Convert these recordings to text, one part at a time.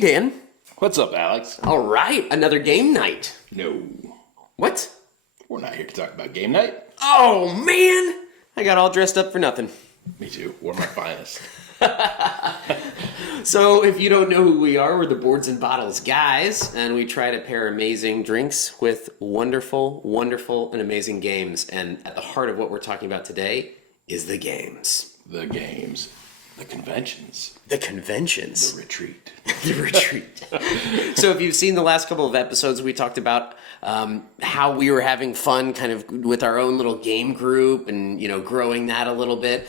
Dan. What's up, Alex? All right, another game night. No, What? we're not here to talk about game night. Oh, man! I got all dressed up for nothing. Me too. We're my finest. So, if you don't know who we are, we're the Boards and Bottles guys, and we try to pair amazing drinks with wonderful, wonderful, and amazing games. And at the heart of what we're talking about today is the games. The games, the conventions, The conventions. the retreat. The retreat. So if you've seen the last couple of episodes, we talked about how we were having fun kind of with our own little game group and, growing that a little bit.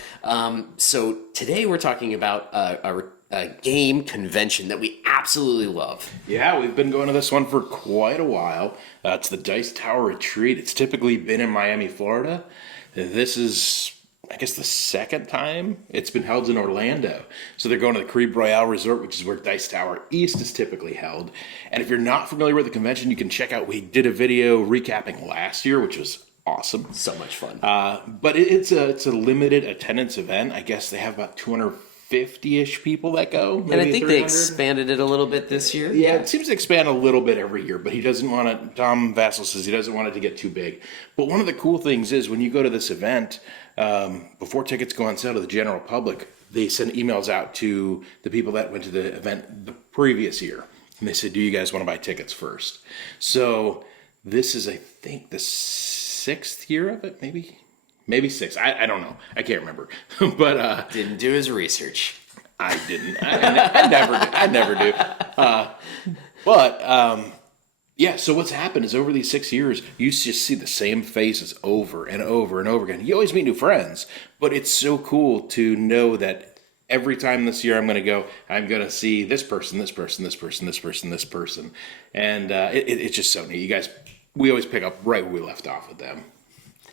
So today we're talking about a game convention that we absolutely love. Yeah, we've been going to this one for quite a while. It's the Dice Tower Retreat. It's typically been in Miami, Florida. This is, I guess, the second time it's been held in Orlando. So they're going to the Caribe Royale Resort, which is where Dice Tower East is typically held. And if you're not familiar with the convention, you can check out, we did a video recapping last year, which was awesome. So much fun. But it's a limited attendance event. I guess they have about 250-ish people that go. And I think they expanded it a little bit this year. Yeah, it seems to expand a little bit every year, but he doesn't want it. Tom Vassell says he doesn't want it to get too big. But one of the cool things is when you go to this event, before tickets go on sale to the general public, they send emails out to the people that went to the event the previous year. And they said, do you guys want to buy tickets first? So this is, I think, the 6th year of it, maybe? Maybe 6. I don't know. I can't remember. But Didn't do his research. I didn't. I never do. I never do. Yeah, so what's happened is over these 6 years, you just see the same faces over and over and over again. You always meet new friends, but it's so cool to know that every time this year I'm going to see this person, this person, this person, this person, this person. And it's just so neat. You guys, we always pick up right where we left off with them.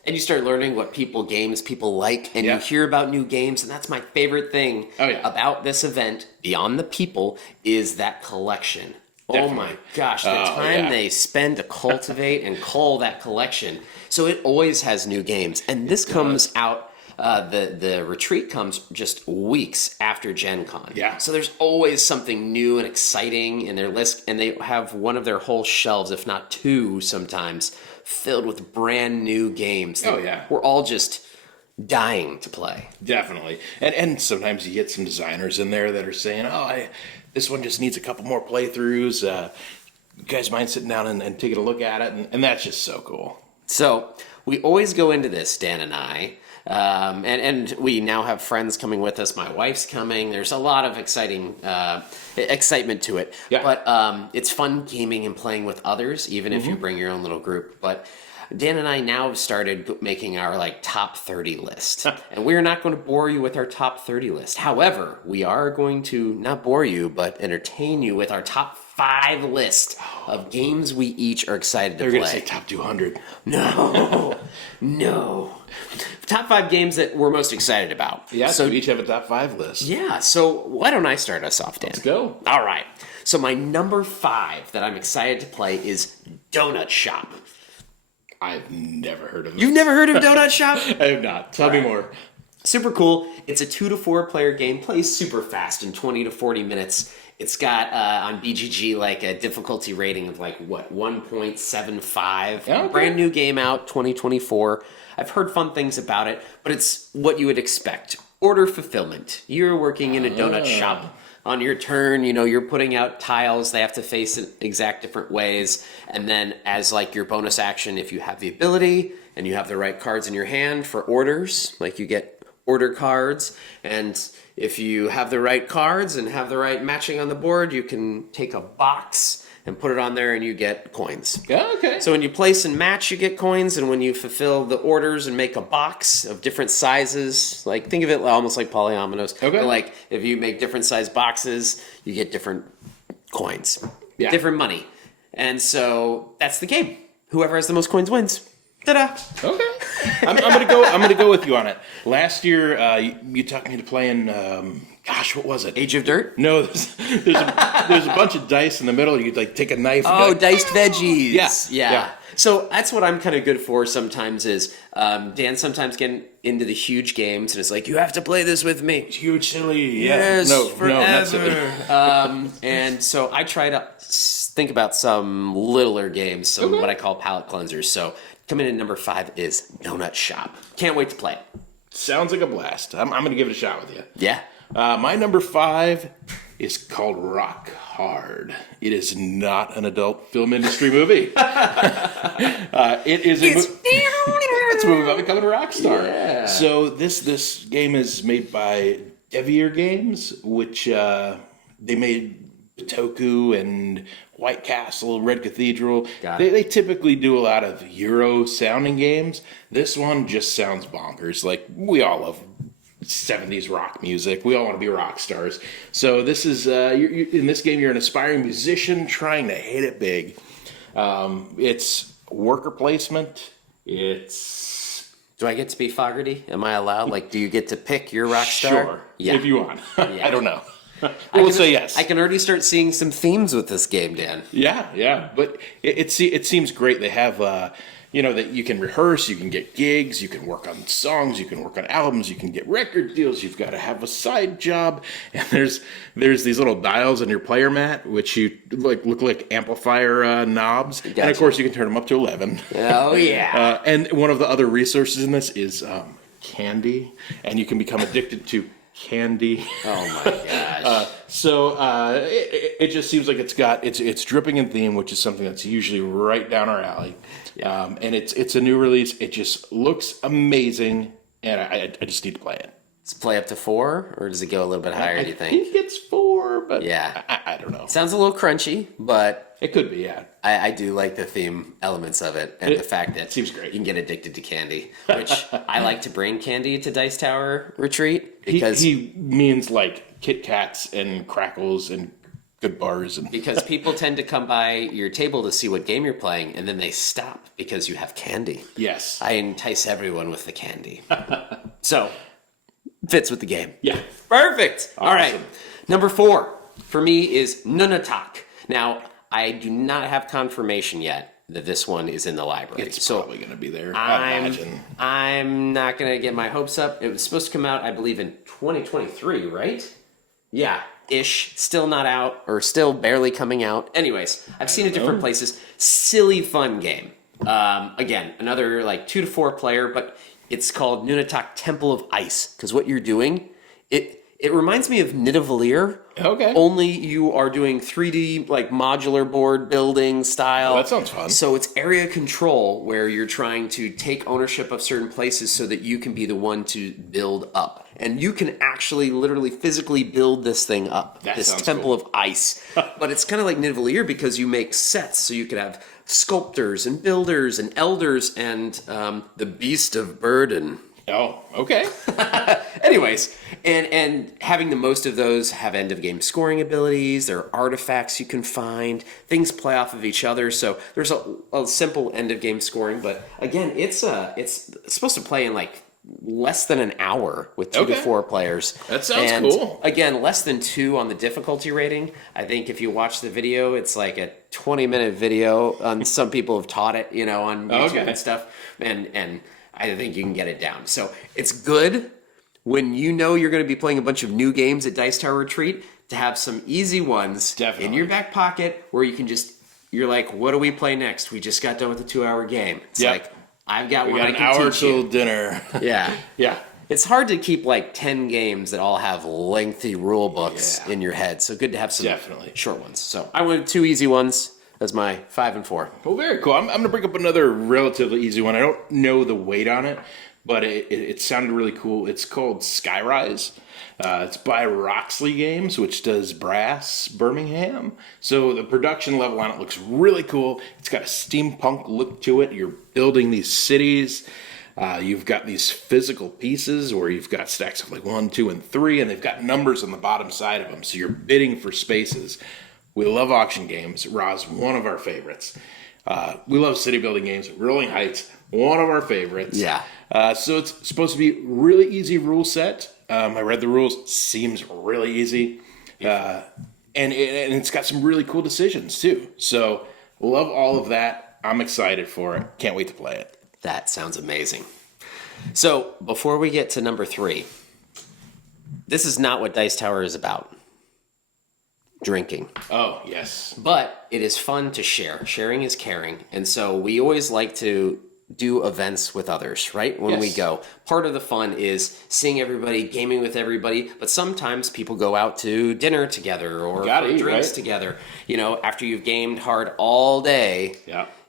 And you start learning what games people like, and you hear about new games, and that's my favorite thing about this event, beyond the people, is that collection. Definitely. Oh my gosh, the time they spend to cultivate and cull that collection. So it always has new games. And this comes out, the retreat comes just weeks after Gen Con. Yeah. So there's always something new and exciting in their list, and they have one of their whole shelves, if not two sometimes, filled with brand new games. We're all just dying to play. Definitely. And sometimes you get some designers in there that are saying, this one just needs a couple more playthroughs. You guys mind sitting down and taking a look at it? And that's just so cool. So we always go into this, Dan and I, and we now have friends coming with us. My wife's coming. There's a lot of excitement to it. Yeah. But it's fun gaming and playing with others, even if you bring your own little group. But Dan and I now have started making our top 30 list. And we're not going to bore you with our top 30 list. However, we are going to not bore you, but entertain you with our top 5 list of games we each are excited to play. They're going to say top 200. No. Top 5 games that we're most excited about. Yeah, so we each have a top 5 list. Yeah, so why don't I start us off, Dan? Let's go. All right. So my number 5 that I'm excited to play is Donut Shop. I've never heard of it. You've never heard of Donut Shop? I have not. Tell me more. Super cool. It's a 2 to 4 player game. Plays super fast in 20 to 40 minutes. It's got on BGG a difficulty rating of 1.75. Okay. Brand new game out, 2024. I've heard fun things about it, but it's what you would expect. Order fulfillment. You're working in a donut shop. On your turn, you're putting out tiles. They have to face in exact different ways. And then as your bonus action, if you have the ability and you have the right cards in your hand for orders, you get order cards. And if you have the right cards and have the right matching on the board, you can take a box and put it on there and you get coins. Yeah, okay. So when you place and match, you get coins, and when you fulfill the orders and make a box of different sizes, think of it almost like polyominoes. Okay. But if you make different size boxes, you get different coins. Yeah. Different money. And so that's the game. Whoever has the most coins wins. Ta-da! Okay. I'm gonna go with you on it. Last year, you talked me into playing. Gosh, what was it? Age of Dirt? No, there's a bunch of dice in the middle. You'd like take a knife. And Oh, like, diced veggies. Yeah. So that's what I'm kind of good for sometimes is Dan sometimes getting into the huge games and it's like, you have to play this with me. huge silly. Yes, No, forever. not silly. And so I try to think about some littler games, some what I call palate cleansers. So coming in at number 5 is Donut Shop. Can't wait to play it. Sounds like a blast. I'm gonna give it a shot with you. Yeah. My number 5 is called Rock Hard. It is not an adult film industry movie. It is it's a movie about becoming a rock star. Yeah. So this game is made by Devier Games, which they made Bitoku and White Castle, Red Cathedral. They typically do a lot of Euro sounding games. This one just sounds bonkers. Like, we all love 70s rock music. We all want to be rock stars. So this is in this game you're an aspiring musician trying to hit it big. It's worker placement. It's Do I get to be Fogarty? Am I allowed? Like, do you get to pick your rock star? sure Yeah. if you want. Yeah. I don't know. We'll say yes. I can already start seeing some themes with this game, Dan. Yeah. But it seems great. They have that you can rehearse, you can get gigs, you can work on songs, you can work on albums, you can get record deals. You've got to have a side job, and there's these little dials on your player mat which you look like amplifier knobs, and of course you can turn them up to 11. Oh yeah. And one of the other resources in this is candy, and you can become addicted to candy. Oh my gosh. It just seems like it's dripping in theme, which is something that's usually right down our alley. Yeah. And it's a new release. It just looks amazing, and I just need to play it. Does it play up to 4, or does it go a little bit higher, do you I think? think it's 4, but Yeah. I don't know. Sounds a little crunchy, but It could be, yeah. I do like the theme elements of it and the fact that seems great. you can get addicted to candy, which I like to bring candy to Dice Tower Retreat because He means like Kit Kats and Crackles and good bars and because people tend to come by your table to see what game you're playing, and then they stop because you have candy. yes. I entice everyone with the candy. So, fits with the game. Yeah. Perfect. All right. Awesome. Number 4 for me is Nunatak. Now, I do not have confirmation yet that this one is in the library. It's probably going to be there. I I'm, imagine. I'm not going to get my hopes up. It was supposed to come out, I believe, in 2023, right? Yeah, ish. Still not out, or still barely coming out. Anyways, I've seen it different places. Silly fun game. Again, another like 2 to 4 player, but it's called Nunatak Temple of Ice. Because what you're doing, it reminds me of Nidavellir. Okay. Only you are doing 3D like modular board building style. Oh, that sounds fun. So it's area control where you're trying to take ownership of certain places so that you can be the one to build up. And you can actually literally physically build this thing up. That this sounds Temple cool. of Ice. But it's kind of like Nidavellir because you make sets. So you could have sculptors and builders and elders and the Beast of Burden. Oh, okay. Anyways, and having the most of those have end of game scoring abilities. There are artifacts you can find. Things play off of each other. So there's a simple end of game scoring, but again, it's supposed to play in like less than an hour with 2 to 4 players. That sounds and cool. Again, less than 2 on the difficulty rating. I think if you watch the video, it's like a 20-minute video. On some people have taught it, on YouTube and stuff, and I think you can get it down. So it's good when you know you're going to be playing a bunch of new games at Dice Tower Retreat to have some easy ones in your back pocket where you can you're like, what do we play next? We just got done with a 2-hour game. It's like, I've got one I an can hour teach till you. dinner. Yeah. Yeah. It's hard to keep like 10 games that all have lengthy rule books in your head. So good to have some short ones. So I went 2 easy ones as my 5 and 4. Well, very cool. I'm going to bring up another relatively easy one. I don't know the weight on it, but it sounded really cool. It's called Skyrise. It's by Roxley Games, which does Brass Birmingham. So the production level on it looks really cool. It's got a steampunk look to it. You're building these cities. You've got these physical pieces where you've got stacks of like 1, 2, and 3, and they've got numbers on the bottom side of them. So you're bidding for spaces. We love auction games. Ra's one of our favorites. We love city building games. Rolling Heights, one of our favorites. Yeah. So it's supposed to be really easy rule set. I read the rules. Seems really easy. And it's got some really cool decisions, too. So love all of that. I'm excited for it. Can't wait to play it. That sounds amazing. So before we get to number 3, this is not what Dice Tower is about. Drinking. Oh, yes. But it is fun to share. Sharing is caring. And so we always like to do events with others, right? When we go. Part of the fun is seeing everybody, gaming with everybody, but sometimes people go out to dinner together or drinks together. You know, after you've gamed hard all day,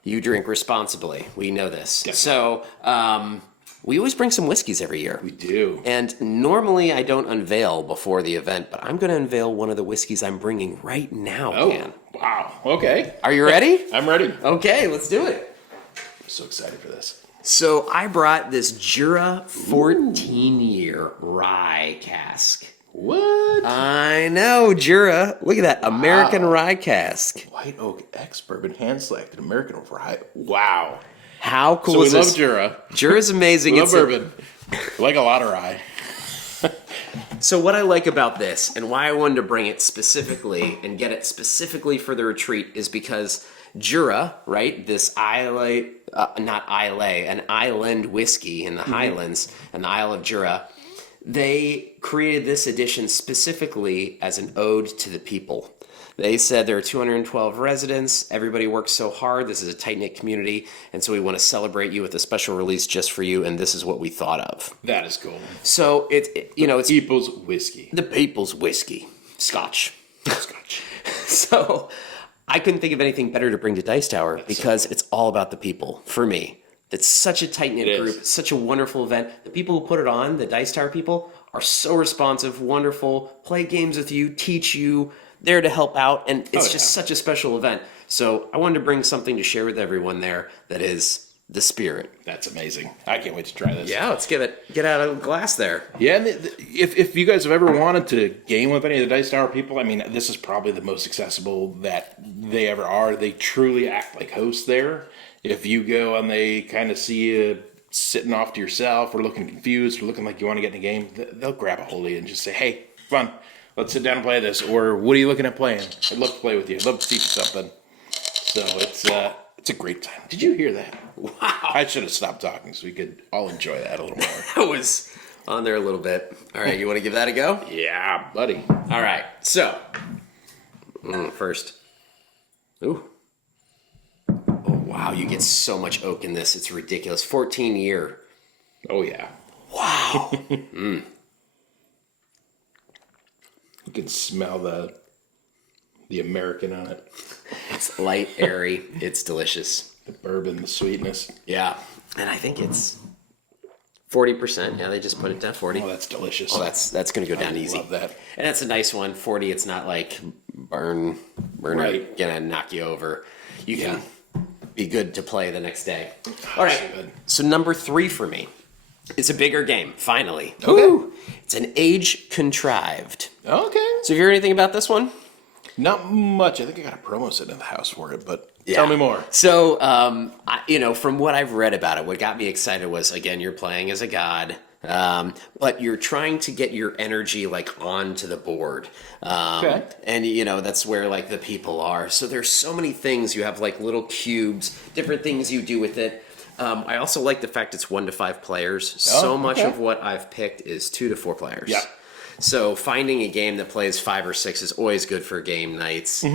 you drink responsibly. We know this. Definitely. So, we always bring some whiskeys every year. We do. And normally I don't unveil before the event, but I'm going to unveil one of the whiskeys I'm bringing right now, Ken. Wow. Okay. Are you ready? I'm ready. Okay, let's do it. I'm so excited for this. So I brought this Jura 14-year rye cask. What? I know, Jura. Look at that, American rye cask. White oak ex-bourbon hand-selected American rye. Wow. How cool is this? So we love Jura. Jura's amazing. We love bourbon. We like a lot of rye. So what I like about this and why I wanted to bring it specifically and get it specifically for the retreat is because Jura, right, this an island whiskey in the Highlands and the Isle of Jura, they created this edition specifically as an ode to the people. They said there are 212 residents. Everybody works so hard. This is a tight-knit community. And so we want to celebrate you with a special release just for you. And this is what we thought of. That is cool. So, it's people's whiskey. The people's whiskey. Scotch. Scotch. So, I couldn't think of anything better to bring to Dice Tower because it's all about the people, for me. It's such a tight-knit group. It's such a wonderful event. The people who put it on, the Dice Tower people, are so responsive, wonderful, play games with you, teach you, there to help out, and it's just such a special event. So I wanted to bring something to share with everyone there that is the spirit. That's amazing. I can't wait to try this. Yeah, let's get out of the glass there. Yeah, and if you guys have ever wanted to game with any of the Dice Tower people, I mean, this is probably the most accessible that they ever are. They truly act like hosts there. If you go and they kind of see you sitting off to yourself or looking confused or looking like you want to get in a game, they'll grab a hold of you and just say, hey, fun. Let's sit down and play this. Or what are you looking at playing? I'd love to play with you. I'd love to teach you something. So it's a great time. Did you hear that? Wow. I should have stopped talking so we could all enjoy that a little more. I was on there a little bit. All right, you want to give that a go? Yeah, buddy. All right, so first. Ooh. Oh, wow, you get so much oak in this. It's ridiculous. 14-year. Oh, yeah. Wow. You can smell the American on it. It's light, airy. It's delicious. The bourbon, the sweetness. Yeah. And I think it's 40%. Yeah, they just put it down 40. Oh, that's delicious. Oh, that's going to go down easy. I love that. And that's a nice one. 40, it's not like burner Right. gonna knock you over. You can be good to play the next day. All right. So number 3 for me. It's a bigger game, finally. Okay. Ooh, it's an age contrived. Okay. So have you heard anything about this one? Not much. I think I got a promo sitting in the house for it, but tell me more. So, from what I've read about it, what got me excited was, again, you're playing as a god, but you're trying to get your energy, like, onto the board. Okay. And, that's where, like, the people are. So there's so many things. You have, like, little cubes, different things you do with it. I also like the fact it's 1 to 5 players. So much of what I've picked is 2 to 4 players. Yeah. So finding a game that plays 5 or 6 is always good for game nights.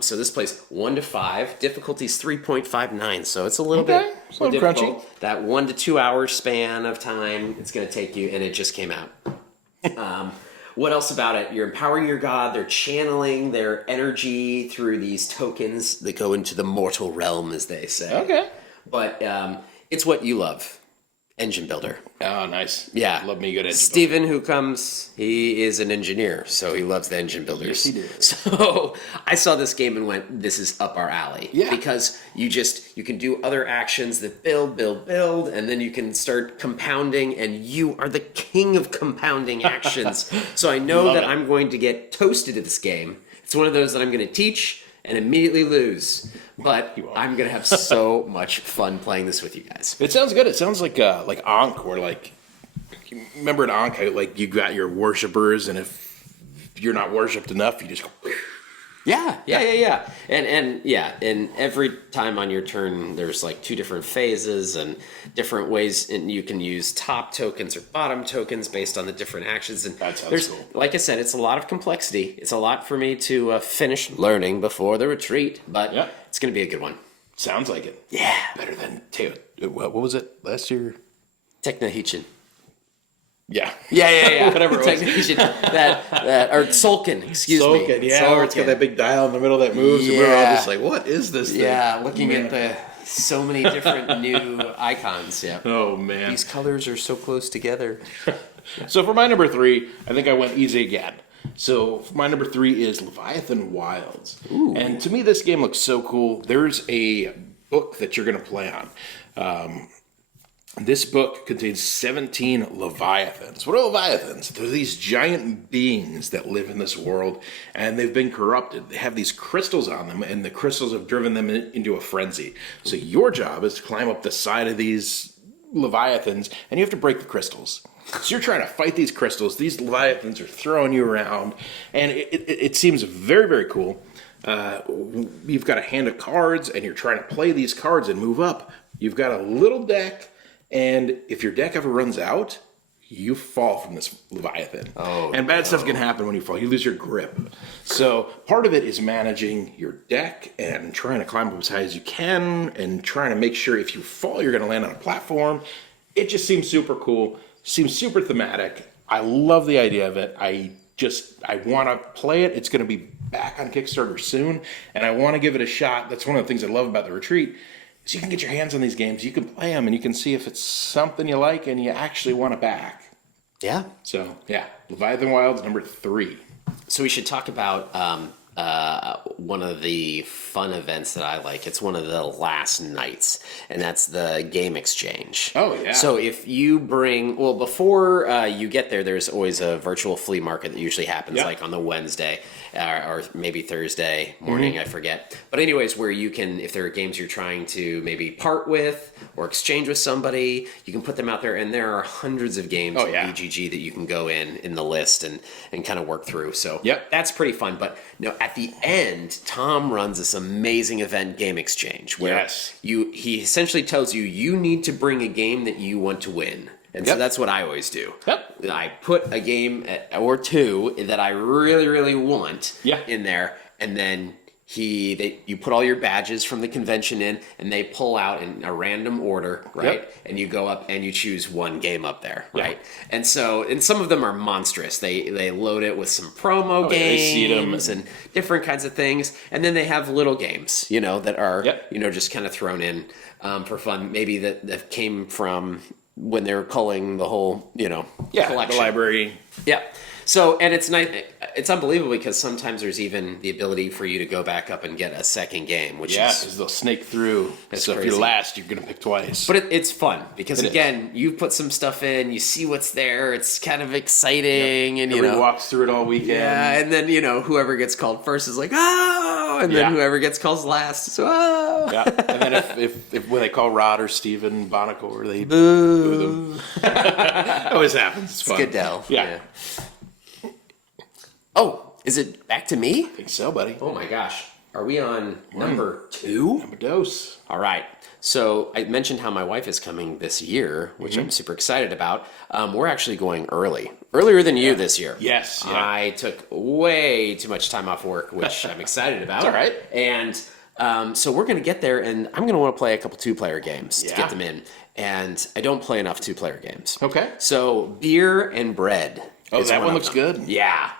So this plays 1 to 5. Difficulty's 3.59, so it's a little bit it's a little difficult. crunchy. That 1 to 2 hour span of time it's going to take you, and it just came out. What else about it? You're empowering your god. They're channeling their energy through these tokens that go into the mortal realm, as they say. Okay. But it's what you love. Engine builder. Oh, nice. Yeah. Love me a good engine Steven, who comes, he is an engineer, so he loves the engine builders. Yes, he did. So I saw this game and went, this is up our alley. Yeah. Because you can do other actions that build, and then you can start compounding, and you are the king of compounding actions. So I know that I'm going to get toasted at this game. It's one of those that I'm going to teach and immediately lose. but I'm gonna have so much fun playing this with you guys. It sounds good. It sounds like Ankh, or like, remember in Ankh, how, like, you got your worshippers, and if you're not worshipped enough, you just go. Yeah. And every time on your turn, there's like 2 different phases and different ways, and you can use top tokens or bottom tokens based on the different actions. And That sounds there's, cool. like I said, it's a lot of complexity. It's a lot for me to finish learning before the retreat, but Yeah. it's going to be a good one. Sounds like it. Yeah. Better than what was it last year? Technohichin. Yeah. Yeah. Whatever it was. Technohichin. That or Sulkin, excuse me. Sulkin, yeah, where it's got that big dial in the middle that moves, and we're all just like, what is this thing? Yeah, looking at the so many different new icons. Yeah. Oh, man. These colors are so close together. So for my number 3, I think I went easy again. So for my number 3 is Leviathan Wilds. And to me, this game looks so cool. There's a book that you're going to play on. This book contains 17 Leviathans. What are Leviathans? They're these giant beings that live in this world, and they've been corrupted. They have these crystals on them, and the crystals have driven them into a frenzy. So your job is to climb up the side of these Leviathans, and you have to break the crystals. So you're trying to fight these crystals. These Leviathans are throwing you around, and it seems very, very cool. You've got a hand of cards, and you're trying to play these cards and move up. You've got a little deck, and if your deck ever runs out, you fall from this Leviathan. And bad stuff can happen when you fall. You lose your grip. So part of it is managing your deck and trying to climb up as high as you can and trying to make sure if you fall, you're going to land on a platform. It just seems super cool. Seems super thematic. I love the idea of it. I want to play it. It's going to be back on Kickstarter soon, and I want to give it a shot. That's one of the things I love about the retreat. So you can get your hands on these games, you can play them, and you can see if it's something you like and you actually want to back. Yeah. So, yeah, Leviathan Wilds, number 3. So we should talk about one of the fun events that I like. It's one of the last nights, and that's the game exchange. Oh, yeah. So if you bring, well, before you get there, there's always a virtual flea market that usually happens like on the Wednesday or maybe Thursday morning, I forget. But anyways, where you can, if there are games you're trying to maybe part with or exchange with somebody, you can put them out there, and there are hundreds of games in BGG that you can go in the list and kind of work through. So that's pretty fun. But no, at the end, Tom runs this amazing event, Game Exchange, where he essentially tells you you need to bring a game that you want to win. And so that's what I always do. I put a game or 2 that I really, really want in there, and then you put all your badges from the convention in, and they pull out in a random order, right? And you go up and you choose one game up there, right? And some of them are monstrous. They load it with some promo games and different kinds of things, and then they have little games, that are just kind of thrown in for fun. Maybe that came from when they were culling the whole, collection. The library. Yeah. So, and it's nice. It's unbelievable because sometimes there's even the ability for you to go back up and get a second game, which is because they'll snake through. So crazy. if you're last, you're going to pick twice. But it's fun because again, you put some stuff in, you see what's there. It's kind of exciting, and everybody walks through it all weekend. Yeah, and then whoever gets called first is like oh, and then whoever gets called last is oh. Yeah, and then if when they call Rod or Steven Bonacore, they boo them. It always happens. It's fun. Goodell. Yeah. Oh, is it back to me? I think so, buddy. Oh my gosh. Are we on number 2? Number dose. All right. So I mentioned how my wife is coming this year, which I'm super excited about. We're actually going earlier than you this year. Yes. Yeah. I took way too much time off work, which I'm excited about. It's all right. And so we're going to get there, and I'm going to want to play a couple 2-player games to get them in. And I don't play enough 2-player games. Okay. So Beer and Bread. Oh, that one looks good. Yeah.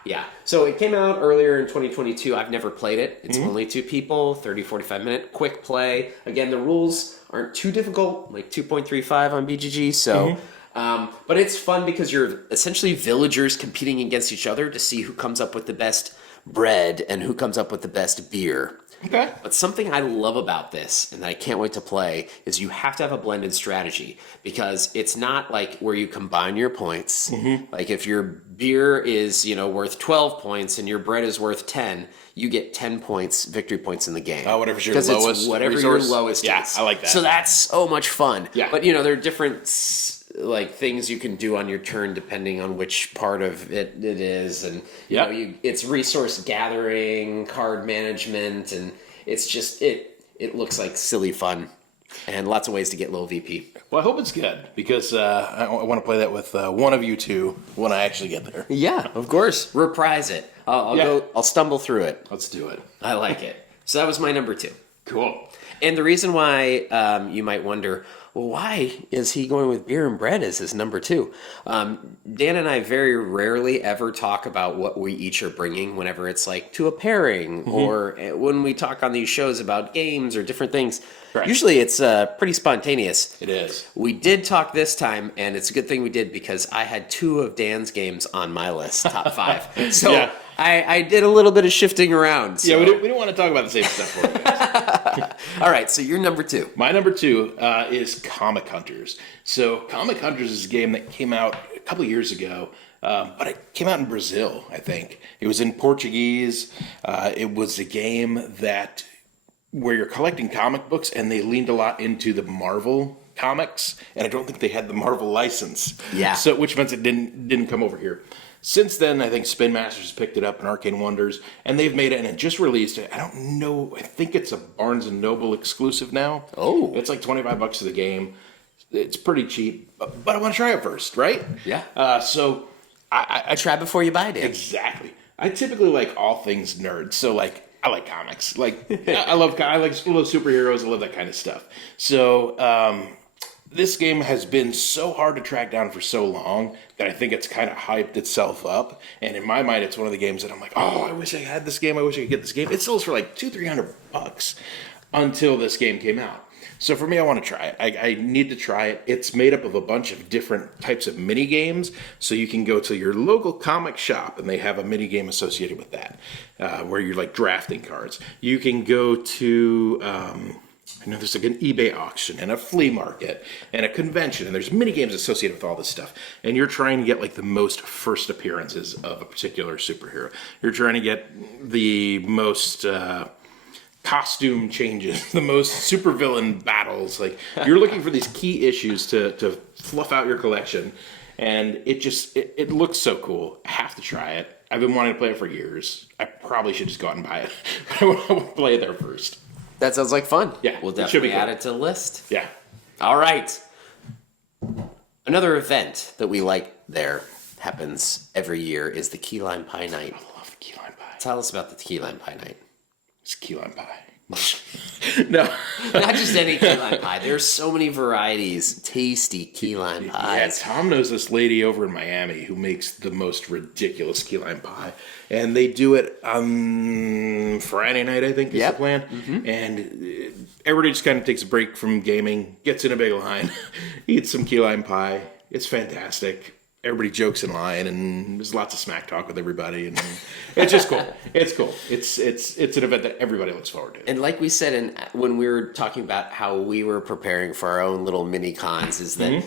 So it came out earlier in 2022. I've never played it. It's only 2 people, 30, 45-minute quick play. Again, the rules aren't too difficult, like 2.35 on BGG. So, but it's fun because you're essentially villagers competing against each other to see who comes up with the best bread and who comes up with the best beer. Okay. But something I love about this and that I can't wait to play is you have to have a blended strategy because it's not like where you combine your points. Like if your beer is, worth 12 points and your bread is worth 10, you get 10 points, victory points in the game. Oh, whatever's your 'Cause it's lowest whatever resource? your lowest Yeah, is. I like that. So that's so much fun. Yeah. But, there are different things you can do on your turn depending on which part of it is. And, it's resource gathering, card management, and it's just, it looks like silly fun and lots of ways to get low VP. Well, I hope it's good because I want to play that with one of you two when I actually get there. Yeah, of course. Reprise it. I'll stumble through it. Let's do it. I like it. So that was my number 2. Cool. And the reason why you might wonder, well, why is he going with beer and bread as his number 2? Dan and I very rarely ever talk about what we each are bringing whenever it's like to a pairing or when we talk on these shows about games or different things. Right. Usually it's pretty spontaneous. It is. We did talk this time, and it's a good thing we did because I had 2 of Dan's games on my list, top 5. So Yeah. I did a little bit of shifting around. So. Yeah, we didn't want to talk about the same stuff for you guys. All right, so you're number 2. My number 2 is Comic Hunters. So Comic Hunters is a game that came out a couple years ago, but it came out in Brazil, I think. It was in Portuguese. It was a game where you're collecting comic books, and they leaned a lot into the Marvel comics, and I don't think they had the Marvel license. Yeah. So which means it didn't come over here. Since then, I think Spin Masters picked it up and Arcane Wonders, and they've made it, and it just released it. I don't know. I think it's a Barnes & Noble exclusive now. Oh. It's like $25 for the game. It's pretty cheap, but I want to try it first, right? Yeah. So I Try before you buy it. exactly. I typically like all things nerd. So like I like comics. Like I love superheroes. I love that kind of stuff. So this game has been so hard to track down for so long that I think it's kind of hyped itself up. And in my mind, it's one of the games that I'm like, oh, I wish I had this game. I wish I could get this game. It sells for like $200-300 until this game came out. So for me, I want to try it. I need to try it. It's made up of a bunch of different types of mini games. So you can go to your local comic shop and they have a mini game associated with that, where you're like drafting cards. You can go to, I know there's like an eBay auction and a flea market and a convention, and there's mini games associated with all this stuff. And you're trying to get like the most first appearances of a particular superhero. You're trying to get the most costume changes, the most supervillain battles. Like you're looking for these key issues to fluff out your collection, and it looks so cool. I have to try it. I've been wanting to play it for years. I probably should just go out and buy it. But I want to play it there first. That sounds like fun. Yeah, We'll it should be definitely cool. add it to the list. Yeah. All right. Another event that we like there happens every year is the Key Lime Pie Night. I love the key lime pie. Tell us about the Key Lime Pie Night. It's key lime pie. No. Not just any key lime pie. There's so many varieties. Tasty key lime Yeah, pies. Tom knows this lady over in Miami who makes the most ridiculous key lime pie. And they do it on Friday night, I think, is Yep. the plan. And everybody just kind of takes a break from gaming, gets in a big line, eats some key lime pie. It's fantastic. Everybody jokes in line, and there's lots of smack talk with everybody, and it's just cool. It's cool. It's an event that everybody looks forward to. And like we said when we were talking about how we were preparing for our own little mini cons, is that,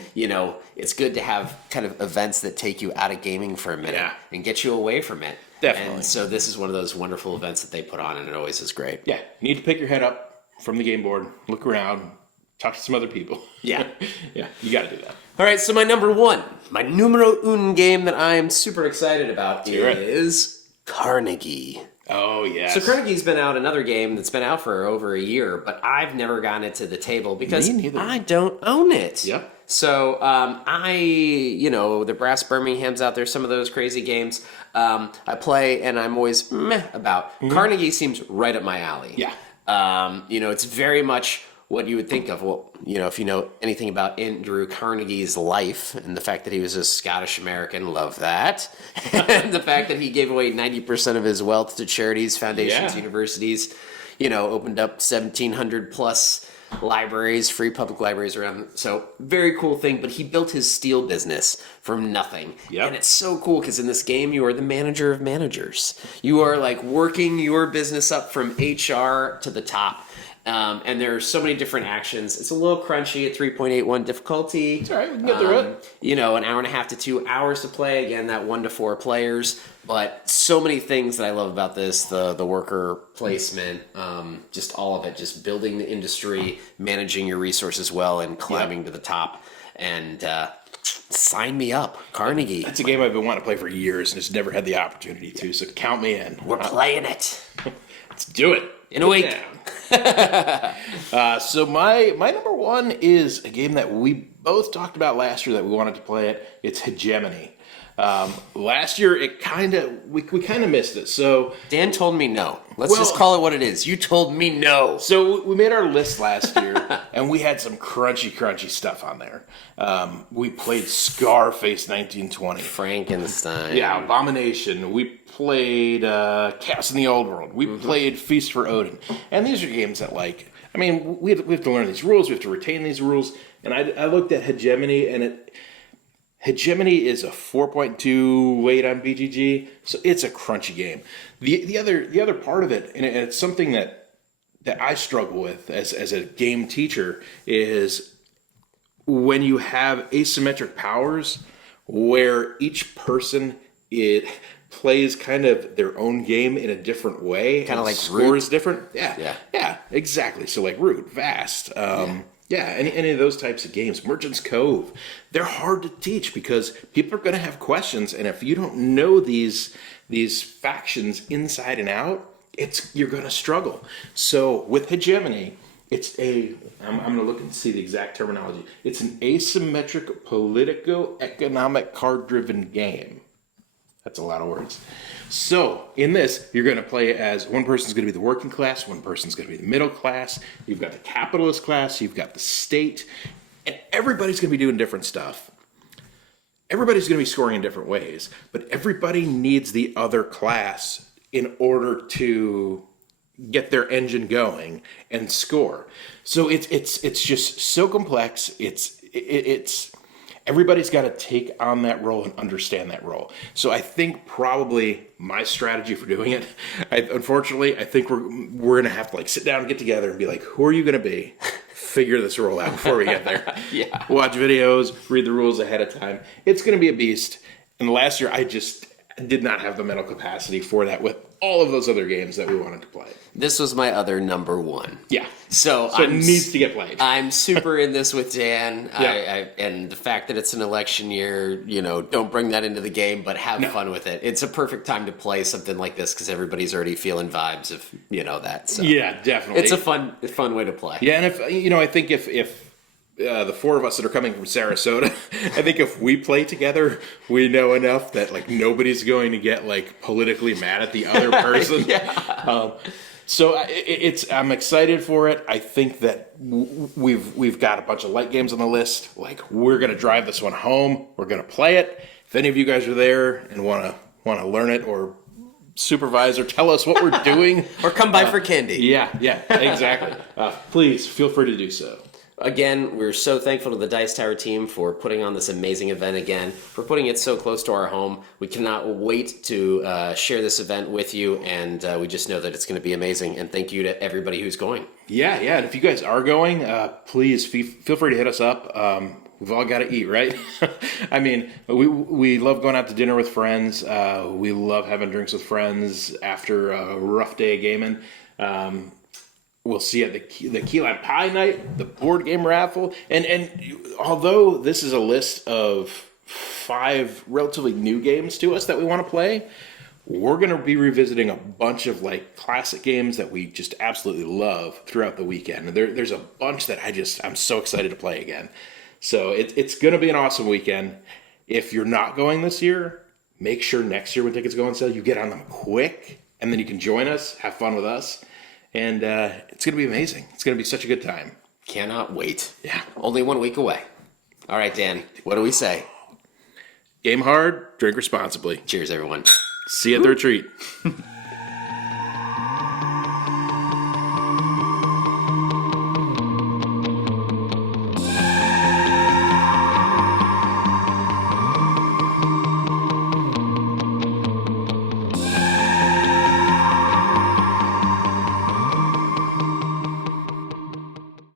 it's good to have kind of events that take you out of gaming for a minute Yeah. and get you away from it. Definitely. And so this is one of those wonderful events that they put on, and it always is great. Yeah, you need to pick your head up from the game board, look around, talk to some other people. Yeah. Yeah, you got to do that. All right, so my number 1, my numero un game that I am super excited about hear it. is Carnegie. Oh, yes. So Carnegie's been out another game that's been out for over a year, but I've never gotten it to the table because Me neither. I don't own it. Yep. So the Brass Birmingham's out there, some of those crazy games I play, and I'm always meh about. Carnegie seems right up my alley. Yeah. It's very much what you would think of. Well, if you know anything about Andrew Carnegie's life and the fact that he was a Scottish American, love that. And the fact that he gave away 90% of his wealth to charities, foundations, Yeah. universities, opened up 1,700 plus libraries, free public libraries around. So very cool thing. But he built his steel business from nothing. Yep. And it's so cool because in this game, you are the manager of managers. You are like working your business up from HR to the top. And there are so many different actions. It's a little crunchy at 3.81 difficulty. It's all right, we can get through it. You know, an hour and a half to 2 hours to play. Again, that 1 to 4 players. But so many things that I love about this, the worker placement, just all of it, just building the industry, managing your resources well, and climbing to the top. And sign me up, Carnegie. It's a game I've been wanting to play for years and just never had the opportunity to, so count me in. We're playing it. Let's do it. In a week. So my number one is a game that we both talked about last year that we wanted to play it. It's Hegemony. Last year we kind of missed it. So Dan told me no. Let's just call it what it is. You told me no. So we made our list last year, and we had some crunchy stuff on there. We played Scarface 1920. Frankenstein. Yeah, Abomination. We played Chaos in the Old World. We played Feast for Odin. And these are games that, like, I mean, we have to learn these rules. We have to retain these rules. And I looked at Hegemony, and Hegemony is a 4.2 weight on BGG, so it's a crunchy game. The other part of it, and it's something that I struggle with as a game teacher, is when you have asymmetric powers where each person plays kind of their own game in a different way. Kind of like scores Root. different. Yeah, exactly. So like Root, Vast, any of those types of games. Merchant's Cove, they're hard to teach because people are going to have questions, and if you don't know these factions inside and out, you're going to struggle. So with Hegemony, I'm going to look and see the exact terminology. It's an asymmetric politico-economic card-driven game. That's a lot of words. So in this, you're going to play as one person's going to be the working class, one person's going to be the middle class. You've got the capitalist class, you've got the state, and everybody's going to be doing different stuff. Everybody's going to be scoring in different ways, but everybody needs the other class in order to get their engine going and score. So it's just so complex. It's everybody's got to take on that role and understand that role. So I think probably my strategy for doing it, unfortunately, I think we're going to have to like sit down and get together and be like, who are you going to be? Figure this role out before we get there. Yeah. Watch videos, read the rules ahead of time. It's going to be a beast. And last year I just did not have the mental capacity for that with all of those other games that we wanted to play. This was my other number one. Yeah. So it needs to get played. I'm super in this with Dan. Yeah. And the fact that it's an election year, don't bring that into the game, but have fun with it. It's a perfect time to play something like this because everybody's already feeling vibes of, that. So yeah, definitely. it's a fun way to play. Yeah, and if I think if the four of us that are coming from Sarasota, I think if we play together, we know enough that like nobody's going to get like politically mad at the other person. Yeah. So I'm excited for it. I think that we've got a bunch of light games on the list. Like we're gonna drive this one home. We're gonna play it. If any of you guys are there and want to learn it or supervise or tell us what we're doing, or come by for candy. Yeah, exactly. Please feel free to do so. Again, we're so thankful to the Dice Tower team for putting on this amazing event again, for putting it so close to our home. We cannot wait to share this event with you, and we just know that it's going to be amazing. And thank you to everybody who's going. Yeah. And if you guys are going, please feel free to hit us up. We've all got to eat, right? I mean, we love going out to dinner with friends. We love having drinks with friends after a rough day of gaming. We'll see at the Key Lime Pie Night, the board game raffle. And although this is a list of 5 relatively new games to us that we want to play, we're going to be revisiting a bunch of like classic games that we just absolutely love throughout the weekend. And there's a bunch that I'm so excited to play again. So it's going to be an awesome weekend. If you're not going this year, make sure next year when tickets go on sale, you get on them quick, and then you can join us, have fun with us. And it's going to be amazing. It's going to be such a good time. Cannot wait. Yeah. Only 1 week away. All right, Dan, what do we say? Game hard, drink responsibly. Cheers, everyone. See you at the retreat.